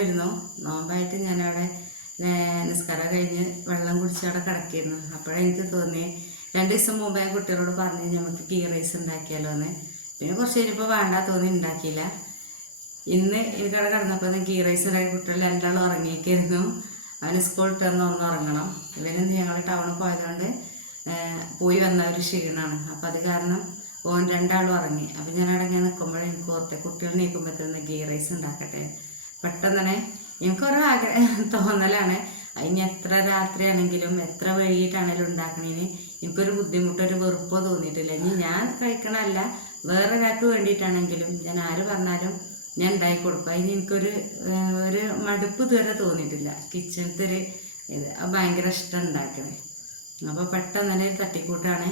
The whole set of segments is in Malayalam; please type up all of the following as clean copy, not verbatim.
നോമ്പായിരുന്നു. നോമ്പായിട്ട് ഞാനവിടെ നിസ്കാരം കഴിഞ്ഞ് വെള്ളം കുടിച്ച് അവിടെ കിടക്കിയിരുന്നു. അപ്പോഴെനിക്ക് തോന്നി 2 ദിവസം മുമ്പേ കുട്ടികളോട് പറഞ്ഞ് നമുക്ക് ഗീ റൈസ് ഉണ്ടാക്കിയാലോ എന്ന്. പിന്നെ കുറച്ച് കഴിഞ്ഞപ്പോൾ വേണ്ട തോന്നി ഉണ്ടാക്കിയില്ല. ഇന്ന് എനിക്കവിടെ കിടന്നപ്പോൾ ഗീ റൈസ് ഉണ്ടാക്കി കുട്ടികൾ 2 ആളും ഉറങ്ങിയിരിക്കുന്നു. അവന് സ്കൂൾ ഇട്ടുന്ന ഒന്ന് ഉറങ്ങണം. ഇവന് ഞങ്ങൾ ടൗണിൽ പോയതുകൊണ്ട് പോയി വന്ന ഒരു ക്ഷീണമാണ്. അപ്പം അത് കാരണം ഓൻ 2 ആളും ഉറങ്ങി. അപ്പം ഞാനവിടെ ഇങ്ങനെ നിൽക്കുമ്പോൾ എനിക്ക് ഓർത്തെ കുട്ടികൾ നീക്കുമ്പോഴത്തേന്ന് ഗീ റൈസ് ഉണ്ടാക്കട്ടെ. പെട്ടെന്ന് തന്നെ എനിക്കൊരു തോന്നലാണ്. അതിന് എത്ര രാത്രിയാണെങ്കിലും എത്ര വൈകിട്ടാണെങ്കിലും ഉണ്ടാക്കണേന് എനിക്കൊരു ബുദ്ധിമുട്ടോ ഒരു വെറുപ്പോ തോന്നിയിട്ടില്ല. ഇനി ഞാൻ കഴിക്കണമല്ല, വേറെ ഒരാൾക്ക് വേണ്ടിയിട്ടാണെങ്കിലും ഞാൻ ആര് പറഞ്ഞാലും ഞാൻ ഉണ്ടാക്കി കൊടുക്കും. അതിന് എനിക്കൊരു മടുപ്പ് ഇതുവരെ തോന്നിയിട്ടില്ല. കിച്ചണത്തെ ഒരു ഇത് ഭയങ്കര ഇഷ്ടം ഉണ്ടാക്കണേ. അപ്പോൾ പെട്ടെന്ന് തന്നെ ഒരു തട്ടിക്കൂട്ടാണ്.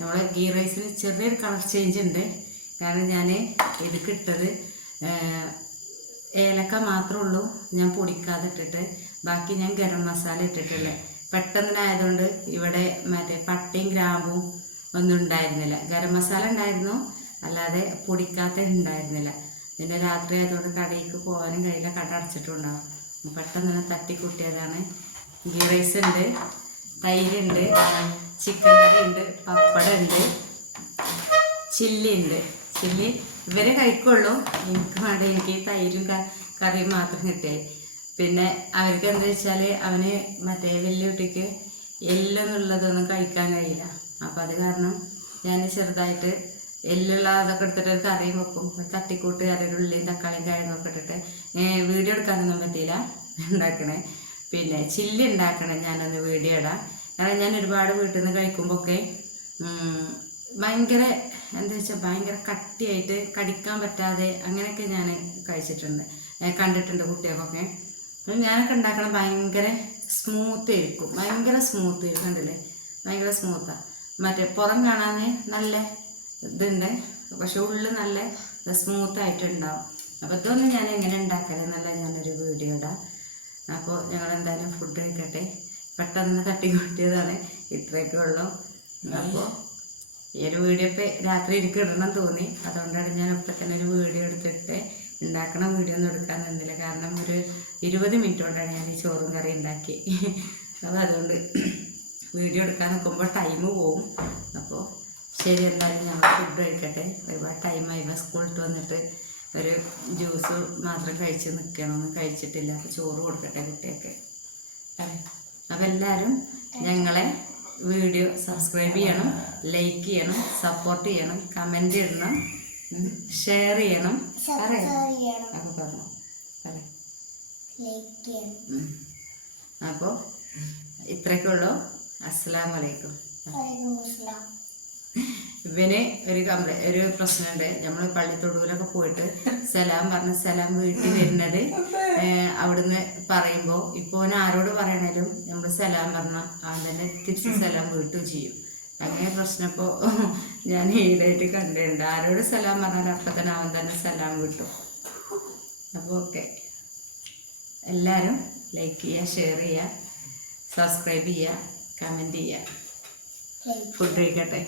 നമ്മൾ ഗീ റൈസിന് ചെറിയൊരു കളർ ചേഞ്ച് ഉണ്ട്. കാരണം ഞാൻ ഇതിക്ക് ഇട്ടത് ഏലക്ക മാത്രമേ ഉള്ളൂ ഞാൻ പൊടിക്കാതെ ഇട്ടിട്ട്, ബാക്കി ഞാൻ ഗരം മസാല ഇട്ടിട്ടുള്ളത്. പെട്ടെന്നായതുകൊണ്ട് ഇവിടെ മറ്റേ പട്ടയും ഗ്രാമ്പും ഒന്നും ഉണ്ടായിരുന്നില്ല. ഗരം മസാല ഉണ്ടായിരുന്നു, അല്ലാതെ പൊടിക്കാത്ത ഉണ്ടായിരുന്നില്ല. പിന്നെ രാത്രി ആയതുകൊണ്ട് കടയിലേക്ക് പോകാനും കഴിയില്ല, കട അടച്ചിട്ടുണ്ടാവും. പെട്ടെന്ന് തന്നെ തട്ടിക്കൂട്ടിയതാണ്. ഗീ റൈസ് ഉണ്ട്, തൈരുണ്ട്, ചിക്കൻ കറി ഉണ്ട്, പപ്പടം ഉണ്ട്, ചില്ലി ഉണ്ട്. ചില്ലി ഇവരെ കഴിക്കുള്ളൂ, എനിക്ക് വേണ്ട. എനിക്ക് തൈരും കറിയും മാത്രം കിട്ടിയായി. പിന്നെ അവർക്ക് എന്താ വെച്ചാൽ അവന് മറ്റേ വലിയ കുട്ടിക്ക് എല്ലെന്നുള്ളതൊന്നും കഴിക്കാൻ കഴിയില്ല. അപ്പം അത് കാരണം ഞാൻ ചെറുതായിട്ട് എല്ലുള്ള അതൊക്കെ എടുത്തിട്ട് ഒരു കറിയും വെക്കും. തട്ടിക്കൂട്ട് കറി, ഉള്ളിയും തക്കാളിയും കിഴങ്ങൊക്കെ ഇട്ടിട്ട് വീഡിയോ എടുക്കാനൊന്നും പറ്റിയില്ല ഉണ്ടാക്കണേ. പിന്നെ ചില്ലി ഉണ്ടാക്കണേ ഞാനൊന്ന് വീഡിയോ ഇടാം. കാരണം ഞാൻ ഒരുപാട് വീട്ടിൽ നിന്ന് കഴിക്കുമ്പോഴൊക്കെ ഭയങ്കര എന്താ വെച്ചാൽ ഭയങ്കര കട്ടിയായിട്ട് കടിക്കാൻ പറ്റാതെ അങ്ങനെയൊക്കെ ഞാൻ കഴിച്ചിട്ടുണ്ട്, കണ്ടിട്ടുണ്ട് കുട്ടികൾക്കൊക്കെ. അപ്പം ഞാനൊക്കെ ഉണ്ടാക്കണം ഭയങ്കര സ്മൂത്ത് ആയിരിക്കും, ഭയങ്കര സ്മൂത്ത് ആയിരിക്കും. കണ്ടില്ലേ, ഭയങ്കര സ്മൂത്താണ്. മറ്റേ പുറം കാണാൻ നല്ല ഇതുണ്ട്, പക്ഷെ ഉള്ളിൽ നല്ല സ്മൂത്തായിട്ടുണ്ടാവും. അപ്പോൾ ഇതൊന്നും ഞാൻ എങ്ങനെ ഉണ്ടാക്കലെന്നല്ല ഞാനൊരു വീഡിയോ ഇടാം. അപ്പോൾ ഞങ്ങളെന്തായാലും ഫുഡ് കഴിക്കട്ടെ. പെട്ടെന്ന് തട്ടിക്കൂട്ടിയതാണ്, ഇത്രയൊക്കെ ഉള്ളൂ. അപ്പോൾ ഈ ഒരു വീഡിയോ ഇപ്പോൾ രാത്രി എനിക്ക് ഇടണം തോന്നി, അതുകൊണ്ടാണ് ഞാൻ ഇപ്പം തന്നെ ഒരു വീഡിയോ എടുത്തിട്ട് ഉണ്ടാക്കണ വീഡിയോ ഒന്നും എടുക്കാൻ നിന്നില്ല. കാരണം ഒരു 20 മിനിറ്റ് കൊണ്ടാണ് ഞാൻ ഈ ചോറും കറി ഉണ്ടാക്കി. അപ്പോൾ അതുകൊണ്ട് വീഡിയോ എടുക്കാൻ നിൽക്കുമ്പോൾ ടൈം പോവും. അപ്പോൾ ശരി, എന്തായാലും ഞങ്ങൾ ഫുഡ് കഴിക്കട്ടെ. ഒരുപാട് ടൈമായി. സ്കൂളിട്ട് വന്നിട്ട് ഒരു ജ്യൂസ് മാത്രം കഴിച്ച് നിൽക്കണമെന്ന് കഴിച്ചിട്ടില്ല. അപ്പോൾ ചോറ് കൊടുക്കട്ടെ കുട്ടിയൊക്കെ. അപ്പോൾ എല്ലാവരും ഞങ്ങളെ വീഡിയോ സബ്സ്ക്രൈബ് ചെയ്യണം, ലൈക്ക് ചെയ്യണം, സപ്പോർട്ട് ചെയ്യണം, കമൻറ്റ് ഇടണം, ഷെയർ ചെയ്യണം. അപ്പോൾ പറഞ്ഞു അപ്പോൾ ഇത്രയൊക്കെ ഉള്ളൂ. അസ്സലാമു അലൈക്കും. ഇവന് ഒരു പ്രശ്നമുണ്ട്. നമ്മൾ പള്ളിത്തൊടുവിലൊക്കെ പോയിട്ട് സലാം പറഞ്ഞ് സലാം വീട്ടിൽ വരുന്നത് അവിടുന്ന് പറയുമ്പോൾ ഇപ്പോൾ ഓൻ ആരോട് പറയണേലും നമ്മൾ സലാം പറഞ്ഞാൽ അവൻ തന്നെ തിരിച്ച് സലാം വീട്ടും ചെയ്യും. അങ്ങനെ പ്രശ്നം ഇപ്പോൾ ഞാൻ ഈടായിട്ട് കണ്ടിട്ടുണ്ട്. ആരോട് സലാം പറഞ്ഞാലും അപ്പം തന്നെ അവൻ തന്നെ സലാം വിട്ടു. അപ്പോൾ ഓക്കെ, എല്ലാവരും ലൈക്ക് ചെയ്യുക, ഷെയർ ചെയ്യുക, സബ്സ്ക്രൈബ് ചെയ്യുക, കമൻറ്റ് ചെയ്യുക. ഫുഡ് കഴിക്കട്ടെ.